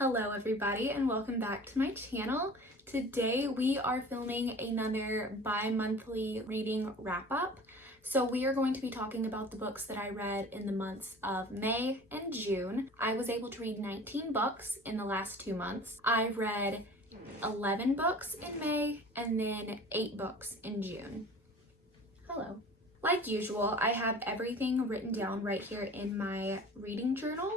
Hello everybody and welcome back to my channel. Today we are filming another bi-monthly reading wrap-up. So we are going to be talking about the books that I read in the months of May and June. I was able to read 19 books in the last 2 months. I read 11 books in May and then 8 books in June. Hello. Like usual, I have everything written down right here in my reading journal.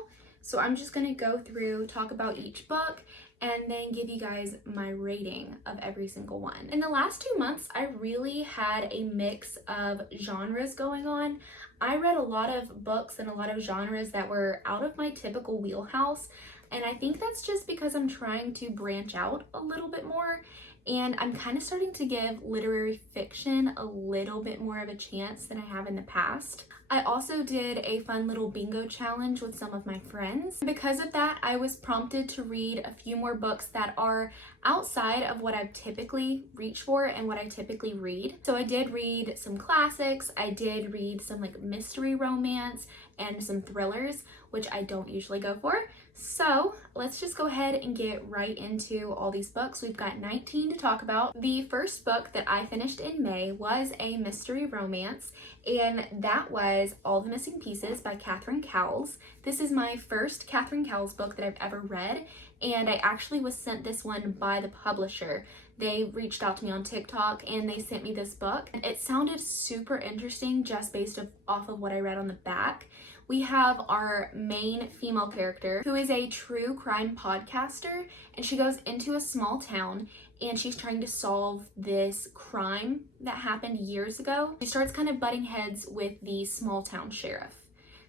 So I'm just going to go through, talk about each book, and then give you guys my rating of every single one. In the last 2 months, I really had a mix of genres going on. I read a lot of books and a lot of genres that were out of my typical wheelhouse, and I think that's just because I'm trying to branch out a little bit more, and I'm kind of starting to give literary fiction a little bit more of a chance than I have in the past. I also did a fun little bingo challenge with some of my friends. Because of that, I was prompted to read a few more books that are outside of what I typically reach for and what I typically read. So I did read some classics, I did read some like mystery romance and some thrillers, which I don't usually go for. So let's just go ahead and get right into all these books. We've got 19 to talk about. The first book that I finished in May was a mystery romance, and that was All the Missing Pieces by Catherine Cowles. This is my first Catherine Cowles book that I've ever read, and I actually was sent this one by the publisher. They reached out to me on TikTok and they sent me this book. It sounded super interesting just based off of what I read on the back. We have our main female character who is a true crime podcaster, and she goes into a small town and she's trying to solve this crime that happened years ago. She starts kind of butting heads with the small town sheriff.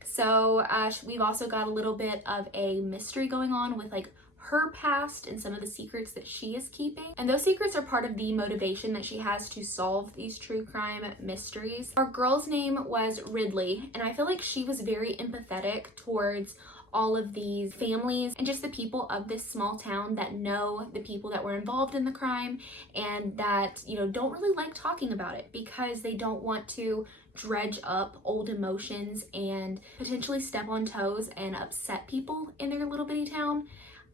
So we've also got a little bit of a mystery going on with like her past and some of the secrets that she is keeping. And those secrets are part of the motivation that she has to solve these true crime mysteries. Our girl's name was Ridley, and I feel like she was very empathetic towards all of these families and just the people of this small town that know the people that were involved in the crime and that, you know, don't really like talking about it because they don't want to dredge up old emotions and potentially step on toes and upset people in their little bitty town.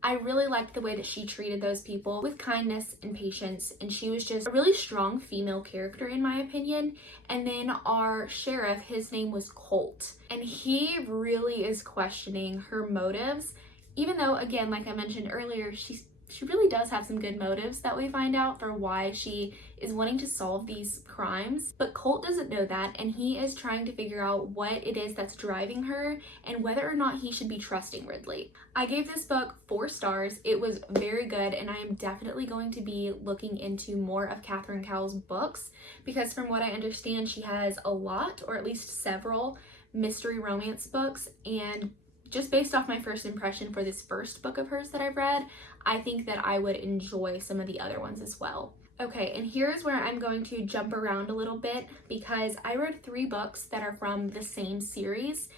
I really liked the way that she treated those people with kindness and patience, and she was just a really strong female character in my opinion. And then our sheriff, his name was Colt, and he really is questioning her motives, even though, again, like I mentioned earlier, she really does have some good motives that we find out for why she is wanting to solve these crimes. But Colt doesn't know that, and he is trying to figure out what it is that's driving her and whether or not he should be trusting Ridley. I gave this book 4 stars. It was very good, and I am definitely going to be looking into more of Catherine Cowles' books because from what I understand, she has a lot, or at least several, mystery romance books, and just based off my first impression for this first book of hers that I've read, I think that I would enjoy some of the other ones as well. Okay, and here's where I'm going to jump around a little bit because I read 3 books that are from the same series,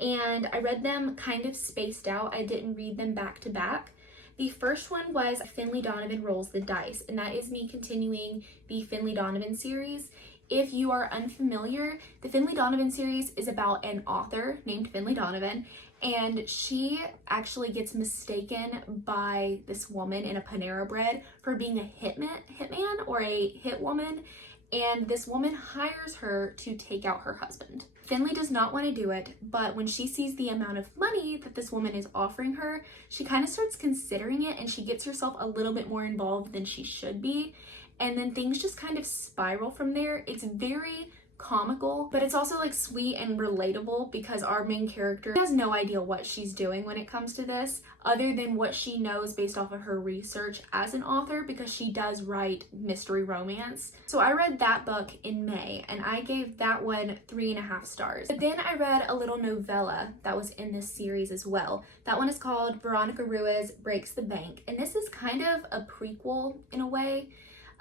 and I read them kind of spaced out. I didn't read them back to back. The first one was Finlay Donovan Rolls the Dice, and that is me continuing the Finlay Donovan series. If you are unfamiliar, the Finlay Donovan series is about an author named Finlay Donovan, and she actually gets mistaken by this woman in a Panera Bread for being a hitman or a hit woman, and this woman hires her to take out her husband. Finlay does not want to do it, but when she sees the amount of money that this woman is offering her, she kind of starts considering it, and she gets herself a little bit more involved than she should be. And then things just kind of spiral from there. It's very comical, but it's also like sweet and relatable because our main character has no idea what she's doing when it comes to this, other than what she knows based off of her research as an author, because she does write mystery romance. So I read that book in May, and I gave that one 3.5 stars. But then I read a little novella that was in this series as well. That one is called Veronica Ruiz Breaks the Bank, and this is kind of a prequel in a way.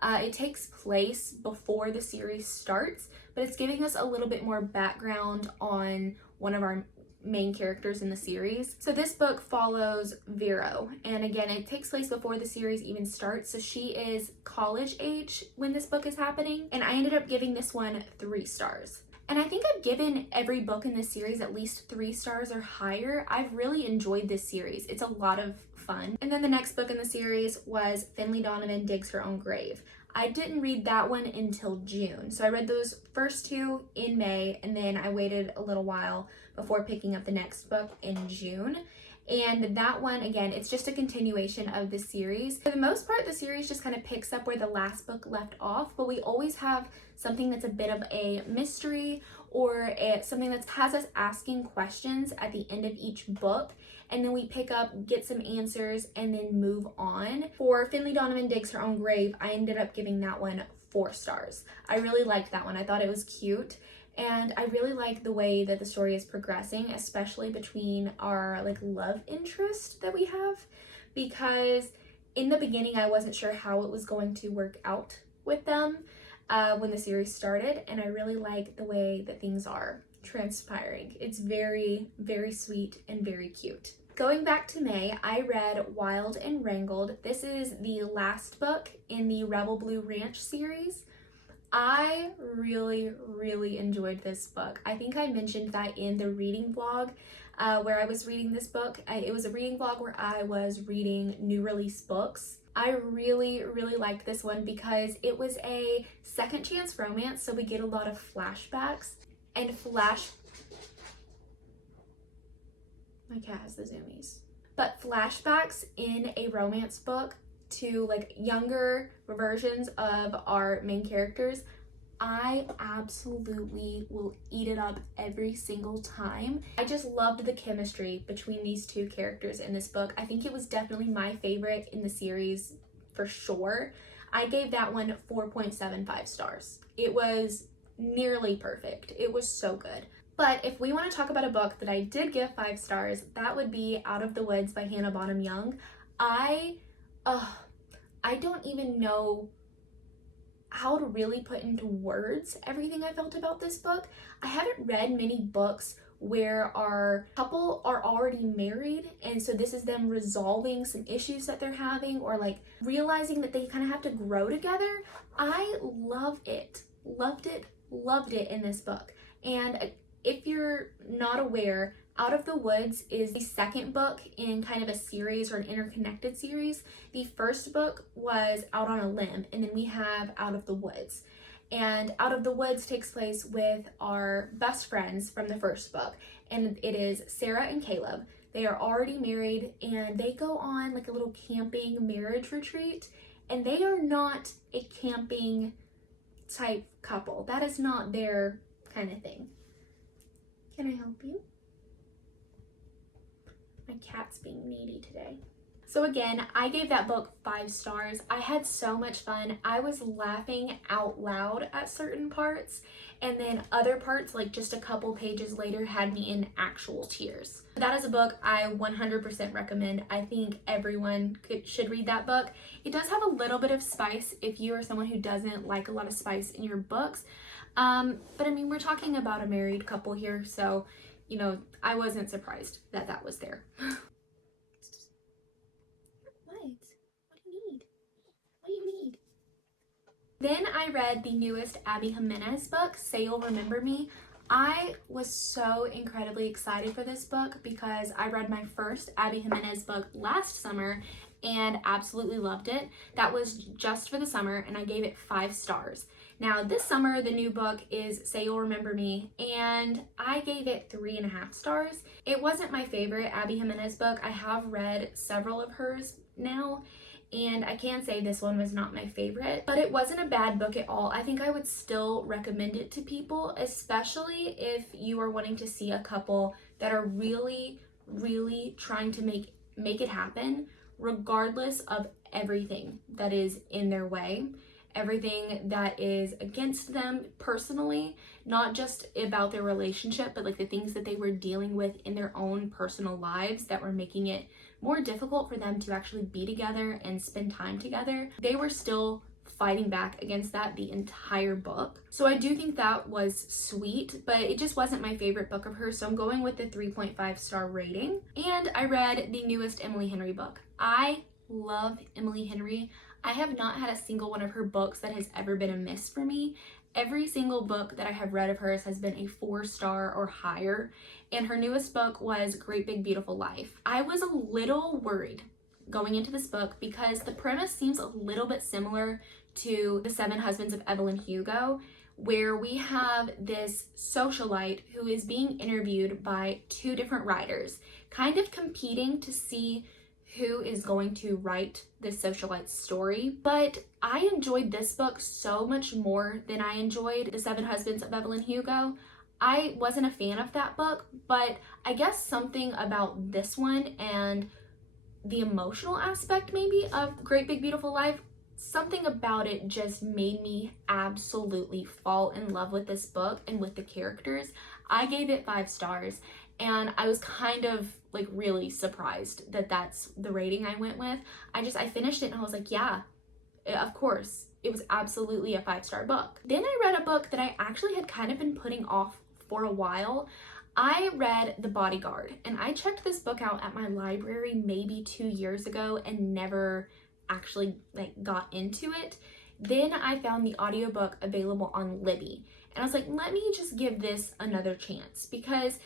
It takes place before the series starts, but it's giving us a little bit more background on one of our main characters in the series. So this book follows Vero, and again, it takes place before the series even starts, so she is college age when this book is happening, and I ended up giving this one 3 stars. And I think I've given every book in this series at least 3 stars or higher. I've really enjoyed this series. It's a lot of fun. And then the next book in the series was Finley Donovan Digs Her Own Grave. I didn't read that one until June. So I read those first two in May, and then I waited a little while before picking up the next book in June. And that one, again, it's just a continuation of the series. For the most part, the series just kind of picks up where the last book left off, but we always have something that's a bit of a mystery or something that has us asking questions at the end of each book. And then we pick up, get some answers, and then move on. For Finley Donovan Digs Her Own Grave, I ended up giving that one 4 stars. I really liked that one. I thought it was cute. And I really like the way that the story is progressing, especially between our love interest that we have, because in the beginning I wasn't sure how it was going to work out with them when the series started, and I really like the way that things are transpiring. It's very, very sweet and very cute. Going back to May, I read Wild and Wrangled. This is the last book in the Rebel Blue Ranch series. I really, really enjoyed this book. I think I mentioned that in the reading vlog where I was reading this book. It was a reading vlog where I was reading new release books. I really, really liked this one because it was a second chance romance, so we get a lot of flashbacks and my cat has the zoomies. But flashbacks in a romance book to younger versions of our main characters, I absolutely will eat it up every single time. I just loved the chemistry between these two characters in this book. I think it was definitely my favorite in the series for sure. I gave that one 4.75 stars. It was nearly perfect. It was so good. But if we want to talk about a book that I did give 5 stars, that would be Out of the Woods by Hannah Bonham Young. I don't even know how to really put into words everything I felt about this book. I haven't read many books where our couple are already married, and so this is them resolving some issues that they're having, or realizing that they kind of have to grow together. I love it. Loved it in this book. And if you're not aware, Out of the Woods is the second book in kind of a series or an interconnected series. The first book was Out on a Limb, and then we have Out of the Woods. And Out of the Woods takes place with our best friends from the first book, and it is Sarah and Caleb. They are already married, and they go on a little camping marriage retreat, and they are not a camping type couple. That is not their kind of thing. Can I help you? My cat's being needy today. So again, I gave that book 5 stars. I had so much fun. I was laughing out loud at certain parts, and then other parts, just a couple pages later, had me in actual tears. That is a book I 100% recommend. I think everyone should read that book. It does have a little bit of spice if you are someone who doesn't like a lot of spice in your books. But I mean, we're talking about a married couple here, so I wasn't surprised that that was there. What do you need? What do you need? Then I read the newest Abby Jimenez book, Say You'll Remember Me. I was so incredibly excited for this book because I read my first Abby Jimenez book last summer and absolutely loved it. That was just for the summer, and I gave it 5 stars. Now this summer, the new book is Say You'll Remember Me, and I gave it 3.5 stars. It wasn't my favorite Abby Jimenez book. I have read several of hers now, and I can say this one was not my favorite, but it wasn't a bad book at all. I think I would still recommend it to people, especially if you are wanting to see a couple that are really, really trying to make it happen, regardless of everything that is in their way, everything that is against them personally, not just about their relationship, but the things that they were dealing with in their own personal lives that were making it more difficult for them to actually be together and spend time together. They were still fighting back against that the entire book. So I do think that was sweet, but it just wasn't my favorite book of hers, so I'm going with the 3.5 star rating. And I read the newest Emily Henry book. I love Emily Henry. I have not had a single one of her books that has ever been a miss for me. Every single book that I have read of hers has been a 4-star or higher, and her newest book was Great Big Beautiful Life. I was a little worried going into this book because the premise seems a little bit similar to The Seven Husbands of Evelyn Hugo, where we have this socialite who is being interviewed by two different writers, kind of competing to see who is going to write this socialite's story. But I enjoyed this book so much more than I enjoyed The Seven Husbands of Evelyn Hugo. I wasn't a fan of that book, but I guess something about this one and the emotional aspect maybe of Great Big Beautiful Life, something about it just made me absolutely fall in love with this book and with the characters. I gave it 5 stars, and I was kind of like really surprised that that's the rating I went with. I finished it and I was like, yeah, of course, it was absolutely a 5-star book. Then I read a book that I actually had kind of been putting off for a while. I read The Bodyguard, and I checked this book out at my library maybe 2 years ago and never actually got into it. Then I found the audiobook available on Libby, and I was like, let me just give this another chance because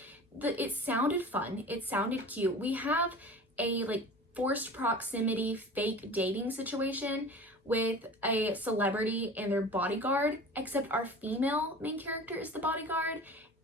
it sounded fun, it sounded cute. We have a forced proximity fake dating situation with a celebrity and their bodyguard, except our female main character is the bodyguard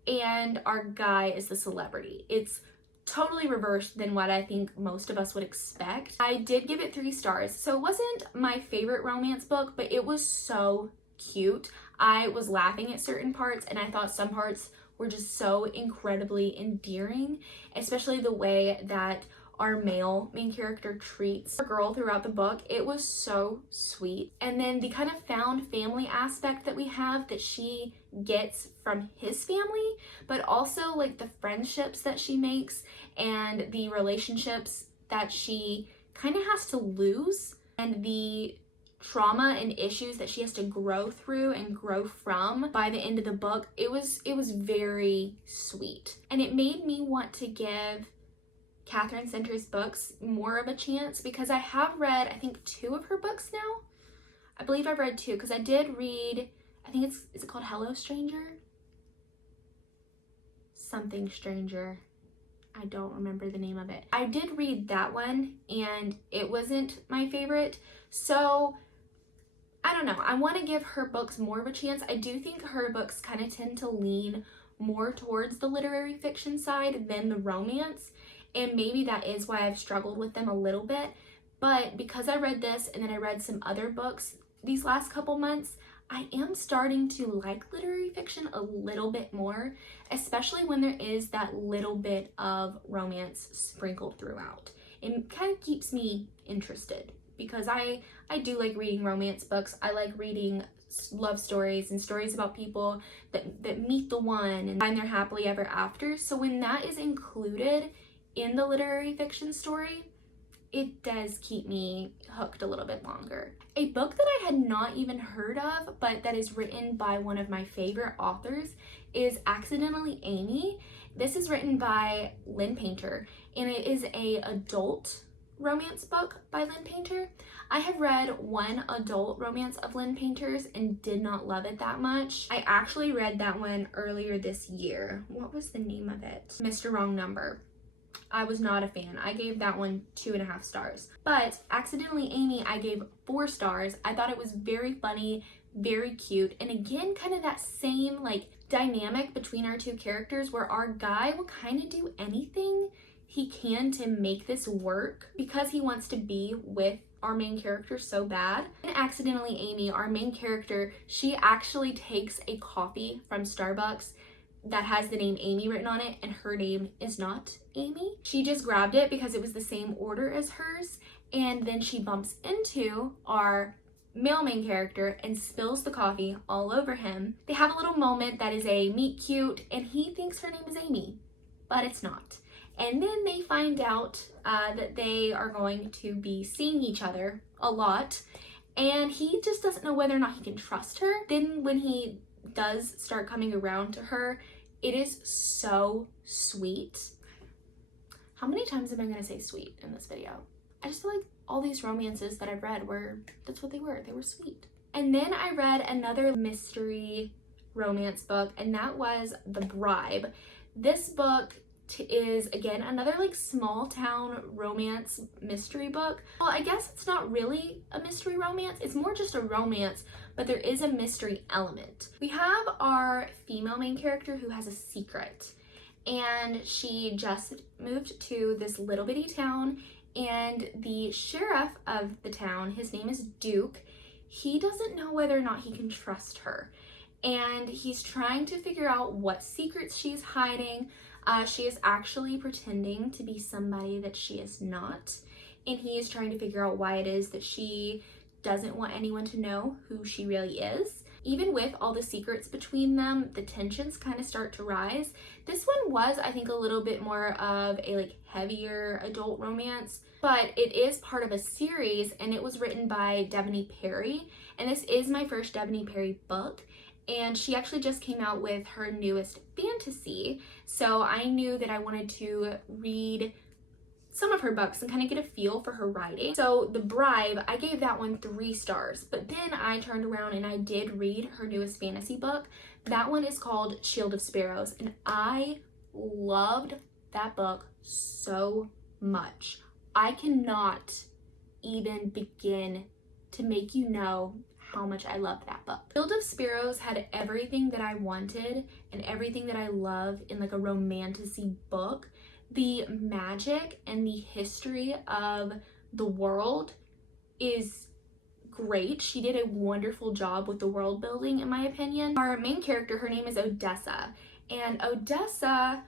and our guy is the celebrity. It's totally reversed than what I think most of us would expect. I did give it 3 stars. So it wasn't my favorite romance book, but it was so cute. I was laughing at certain parts, and I thought some parts were just so incredibly endearing, especially the way that our male main character treats our girl throughout the book. It was so sweet. And then the kind of found family aspect that we have that she gets from his family, but also like the friendships that she makes and the relationships that she kind of has to lose, and the trauma and issues that she has to grow through and grow from by the end of the book. It was very sweet, and it made me want to give Catherine Center's books more of a chance because I have read, I think, 2 of her books now. I believe I've read 2 because I did read, I think is it called Hello Stranger? Something Stranger. I don't remember the name of it. I did read that one and it wasn't my favorite. So I don't know. I want to give her books more of a chance. I do think her books kind of tend to lean more towards the literary fiction side than the romance. And maybe that is why I've struggled with them a little bit. But because I read this and then I read some other books these last couple months, I am starting to like literary fiction a little bit more, especially when there is that little bit of romance sprinkled throughout. It kind of keeps me interested because I do like reading romance books. I like reading love stories and stories about people that meet the one and find their happily ever after. So when that is included in the literary fiction story, it does keep me hooked a little bit longer. A book that I had not even heard of, but that is written by one of my favorite authors, is Accidentally Amy. This is written by Lynn Painter, and it is an adult romance book by Lynn Painter. I have read one adult romance of Lynn Painter's and did not love it that much. I actually read that one earlier this year. What was the name of it? Mr. Wrong Number. I was not a fan. I gave that one 2.5 stars. But Accidentally Amy, I gave 4 stars. I thought it was very funny, very cute, and again, kind of that same dynamic between our 2 characters where our guy will kind of do anything he can to make this work because he wants to be with our main character so bad. In Accidentally Amy, our main character, she actually takes a coffee from Starbucks that has the name Amy written on it, and her name is not Amy. She just grabbed it because it was the same order as hers, and then she bumps into our male main character and spills the coffee all over him. They have a little moment that is a meet cute, and he thinks her name is Amy, but it's not. And then they find out that they are going to be seeing each other a lot, and he just doesn't know whether or not he can trust her. Then when he does start coming around to her, it is so sweet. How many times am I going to say sweet in this video? I just feel like all these romances that I've read that's what they were sweet. And then I read another mystery romance book, and that was The Bribe. This book is again another like small town romance mystery book. Well, I guess it's not really a mystery romance, it's more just a romance, but there is a mystery element. We have our female main character who has a secret, and she just moved to this little bitty town, and the sheriff of the town, his name is Duke, he doesn't know whether or not he can trust her, and he's trying to figure out what secrets she's hiding. She is actually pretending to be somebody that she is not, and he is trying to figure out why it is that she doesn't want anyone to know who she really is. Even with all the secrets between them, the tensions kind of start to rise. This one was, I think, a little bit more of a like heavier adult romance, but it is part of a series, and it was written by Devoney Perry, and this is my first Devoney Perry book. And she actually just came out with her newest fantasy, so I knew that I wanted to read some of her books and kind of get a feel for her writing. So The Bribe, I gave that one 3 stars, but then I turned around and I did read her newest fantasy book. That one is called Shield of Sparrows, and I loved that book so much. I cannot even begin to make you know how much I loved that book. Shield of Sparrows had everything that I wanted and everything that I love in like a romantasy book. The magic and the history of the world is great. She did a wonderful job with the world building, in my opinion. Our main character, her name is Odessa, and Odessa,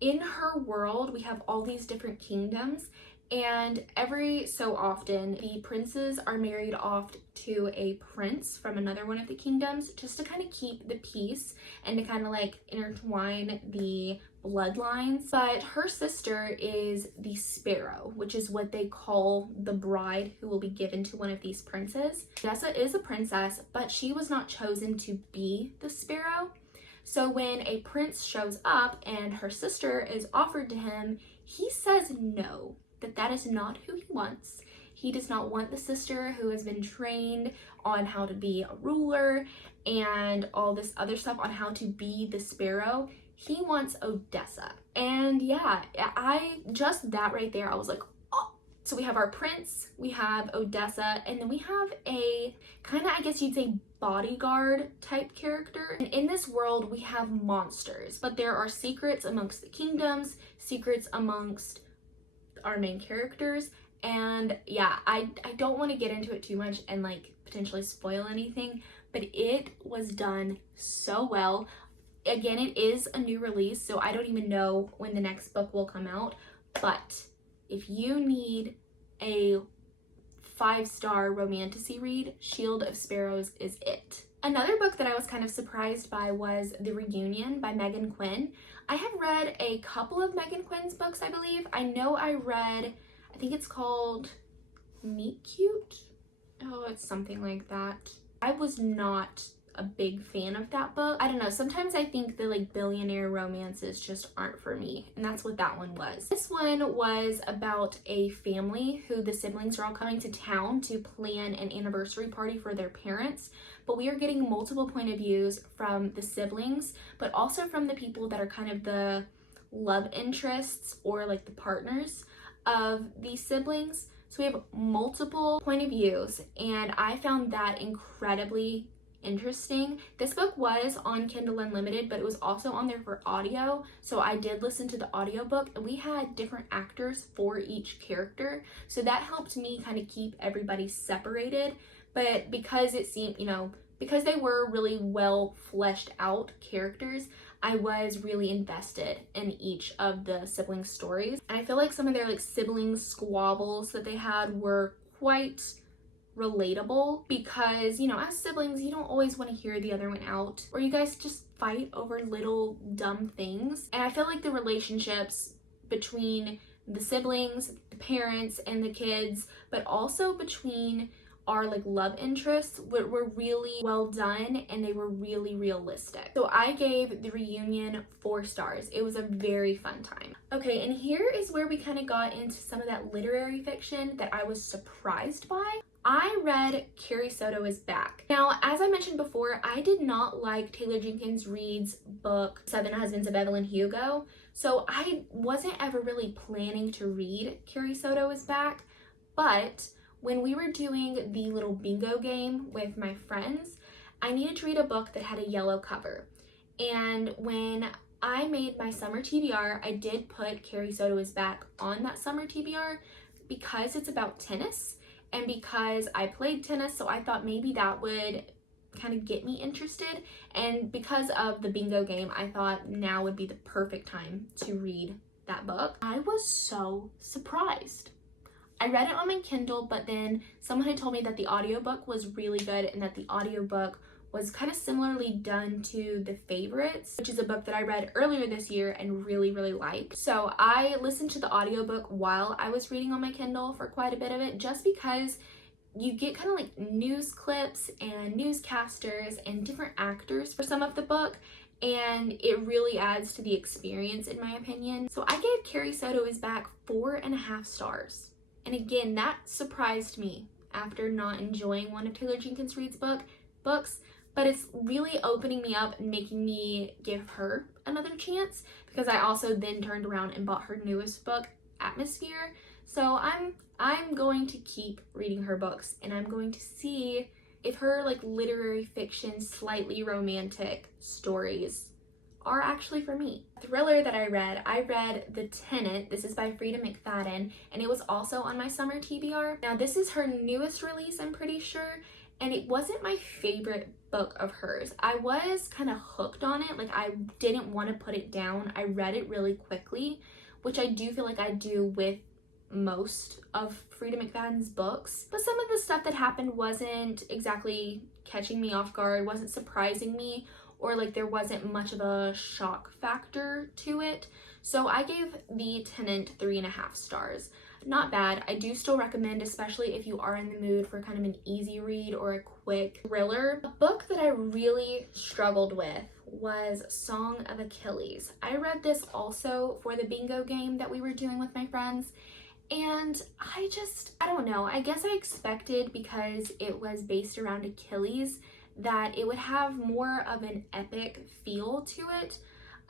in her world, we have all these different kingdoms, and every so often the princes are married off to a prince from another one of the kingdoms, just to kind of keep the peace and to kind of like intertwine the bloodlines. But her sister is the Sparrow, which is what they call the bride who will be given to one of these princes. Odessa is a princess, but she was not chosen to be the Sparrow. So when a prince shows up and her sister is offered to him, he says no, that is not who he wants. He does not want the sister who has been trained on how to be a ruler and all this other stuff on how to be the Sparrow. He wants Odessa. And yeah, I just that right there, I was like, oh. So we have our prince, we have Odessa, and then we have a kind of, I guess you'd say, bodyguard type character. And in this world, we have monsters, but there are secrets amongst the kingdoms, secrets amongst our main characters. And yeah, I don't want to get into it too much and like potentially spoil anything, but it was done so well. Again, it is a new release, so I don't even know when the next book will come out, but if you need a 5-star romantasy read, Shield of Sparrows is it. Another book that I was kind of surprised by was The Reunion by Megan Quinn. I have read a couple of Megan Quinn's books, I believe. I know I read, I think it's called Meet Cute? Oh, it's something like that. I was not a big fan of that book. I don't know, sometimes I think the like billionaire romances just aren't for me, and that's what that one was. This one was about a family who the siblings are all coming to town to plan an anniversary party for their parents, but we are getting multiple point of views from the siblings, but also from the people that are kind of the love interests or like the partners of these siblings. So we have multiple point of views, and I found that incredibly interesting. This book was on Kindle Unlimited, but it was also on there for audio, so I did listen to the audiobook, and we had different actors for each character, so that helped me kind of keep everybody separated. But because it seemed, because they were really well fleshed out characters, I was really invested in each of the siblings' stories, and I feel like some of their like siblings squabbles that they had were quite relatable, because as siblings you don't always want to hear the other one out, or you guys just fight over little dumb things. And I feel like the relationships between the siblings, the parents, and the kids, but also between our like love interests were really well done, and they were really realistic. So I gave The Reunion 4 stars. It was a very fun time. Okay, and here is where we kind of got into some of that literary fiction that I was surprised by. I read Carrie Soto Is Back. Now, as I mentioned before, I did not like Taylor Jenkins Reid's book, Seven Husbands of Evelyn Hugo. So I wasn't ever really planning to read Carrie Soto is Back, but when we were doing the little bingo game with my friends, I needed to read a book that had a yellow cover. And when I made my summer TBR, I did put Carrie Soto is Back on that summer TBR because it's about tennis and because I played tennis, so I thought maybe that would kind of get me interested. And because of the bingo game, I thought now would be the perfect time to read that book. I was so surprised. I read it on my Kindle, but then someone had told me that the audiobook was really good and that the audiobook was kind of similarly done to The Favorites, which is a book that I read earlier this year and really, really liked. So I listened to the audiobook while I was reading on my Kindle for quite a bit of it, just because you get kind of like news clips and newscasters and different actors for some of the book, and it really adds to the experience in my opinion. So I gave Carrie Soto is Back 4.5 stars. And again, that surprised me after not enjoying one of Taylor Jenkins Reid's books, but it's really opening me up and making me give her another chance, because I also then turned around and bought her newest book, Atmosphere. So I'm going to keep reading her books, and I'm going to see if her like literary fiction, slightly romantic stories are actually for me. The thriller that I read The Tenant. This is by Freida McFadden, and it was also on my summer TBR. Now this is her newest release, I'm pretty sure, and it wasn't my favorite book of hers. I was kind of hooked on it, like I didn't want to put it down. I read it really quickly, which I do feel like I do with most of Freida McFadden's books, but some of the stuff that happened wasn't exactly catching me off guard, wasn't surprising me, or like there wasn't much of a shock factor to it. So I gave The Tenant 3.5 stars. Not bad. I do still recommend, especially if you are in the mood for kind of an easy read or a quick thriller. A book that I really struggled with was Song of Achilles. I read this also for the bingo game that we were doing with my friends, and I don't know, I guess I expected, because it was based around Achilles, that it would have more of an epic feel to it.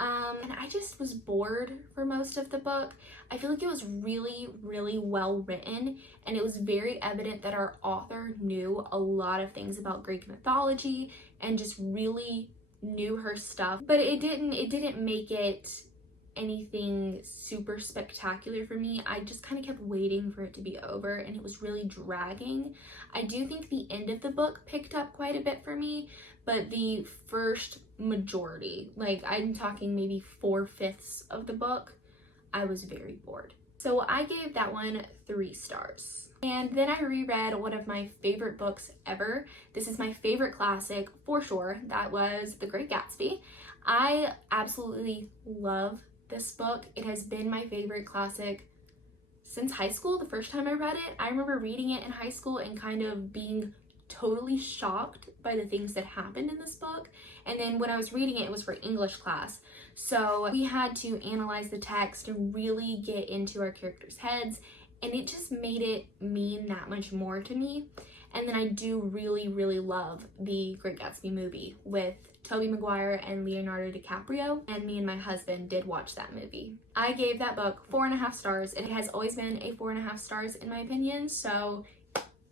And I just was bored for most of the book. I feel like it was really, really well written, and it was very evident that our author knew a lot of things about Greek mythology and just really knew her stuff. But it didn't make it anything super spectacular for me. I just kind of kept waiting for it to be over, and it was really dragging. I do think the end of the book picked up quite a bit for me, but the first majority, like I'm talking maybe 4/5 of the book, I was very bored. So I gave that one 3 stars. And then I reread one of my favorite books ever. This is my favorite classic for sure. That was The Great Gatsby. I absolutely love this book. It has been my favorite classic since high school. The first time I read it, I remember reading it in high school and kind of being totally shocked by the things that happened in this book. And then when I was reading it, it was for English class. So we had to analyze the text and really get into our characters' heads, and it just made it mean that much more to me. And then I do really, really love The Great Gatsby movie with Tobey Maguire and Leonardo DiCaprio, and me and my husband did watch that movie. I gave that book 4.5 stars. It has always been a 4.5 stars in my opinion, so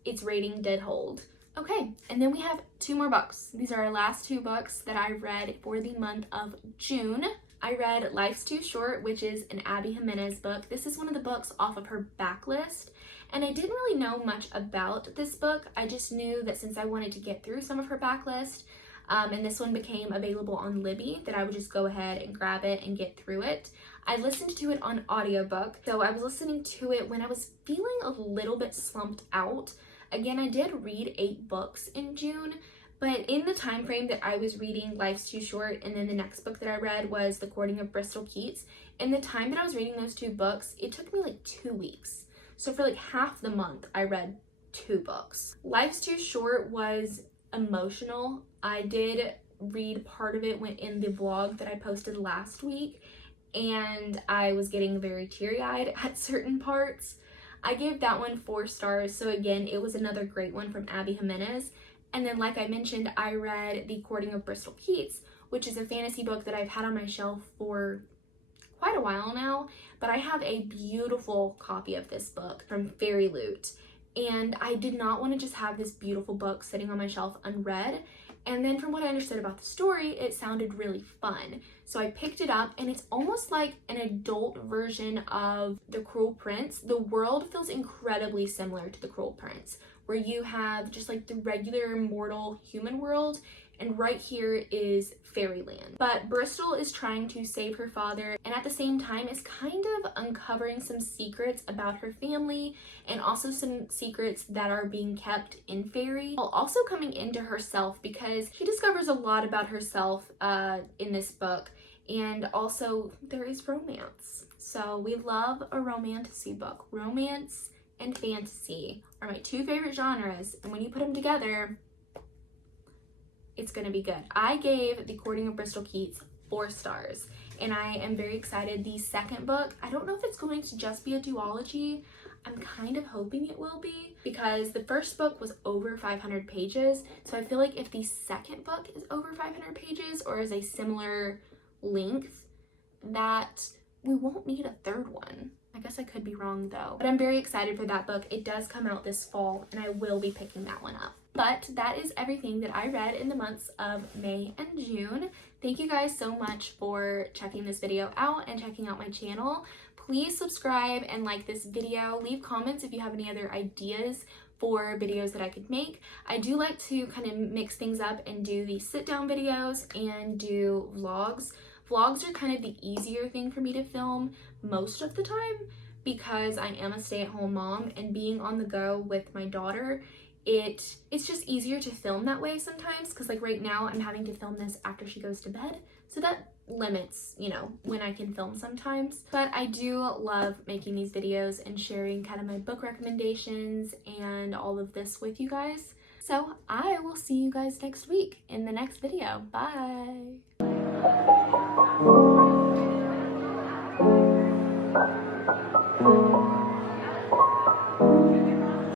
its rating did hold. Okay, and then we have 2 more books. These are our last 2 books that I read for the month of June. I read Life's Too Short, which is an Abby Jimenez book. This is one of the books off of her backlist, and I didn't really know much about this book. I just knew that since I wanted to get through some of her backlist, and this one became available on Libby, that I would just go ahead and grab it and get through it. I listened to it on audiobook, so I was listening to it when I was feeling a little bit slumped out. Again, I did read 8 books in June, but in the time frame that I was reading Life's Too Short, and then the next book that I read was The Courting of Bristol Keats, in the time that I was reading those 2 books, it took me like 2 weeks. So for like half the month, I read 2 books. Life's Too Short was emotional. I did read part of it in the vlog that I posted last week, and I was getting very teary-eyed at certain parts. I gave that one 4 stars, so again, it was another great one from Abby Jimenez. And then, like I mentioned, I read The Courting of Bristol Keats, which is a fantasy book that I've had on my shelf for quite a while now, but I have a beautiful copy of this book from Fairy Loot, and I did not want to just have this beautiful book sitting on my shelf unread. And then from what I understood about the story, it sounded really fun. So I picked it up, and it's almost like an adult version of The Cruel Prince. The world feels incredibly similar to The Cruel Prince, where you have just like the regular mortal human world, and right here is fairyland. But Bristol is trying to save her father, and at the same time is kind of uncovering some secrets about her family, and also some secrets that are being kept in Fairy, while also coming into herself, because she discovers a lot about herself in this book. And also there is romance. So we love a romantasy book. Romance and fantasy are my two favorite genres, and when you put them together, it's gonna be good. I gave The Courting of Bristol Keats 4 stars, and I am very excited. The second book, I don't know if it's going to just be a duology. I'm kind of hoping it will be, because the first book was over 500 pages. So I feel like if the second book is over 500 pages or is a similar length, that we won't need a third one. I guess I could be wrong though, but I'm very excited for that book. It does come out this fall, and I will be picking that one up. But that is everything that I read in the months of May and June. Thank you guys so much for checking this video out and checking out my channel. Please subscribe and like this video. Leave comments if you have any other ideas for videos that I could make. I do like to kind of mix things up and do these sit down videos and do vlogs. Vlogs are kind of the easier thing for me to film most of the time, because I am a stay-at-home mom, and being on the go with my daughter, it's just easier to film that way sometimes, because like right now I'm having to film this after she goes to bed, so that limits, you know, when I can film sometimes. But I do love making these videos and sharing kind of my book recommendations and all of this with you guys. So I will see you guys next week in the next video. Bye! Thank you.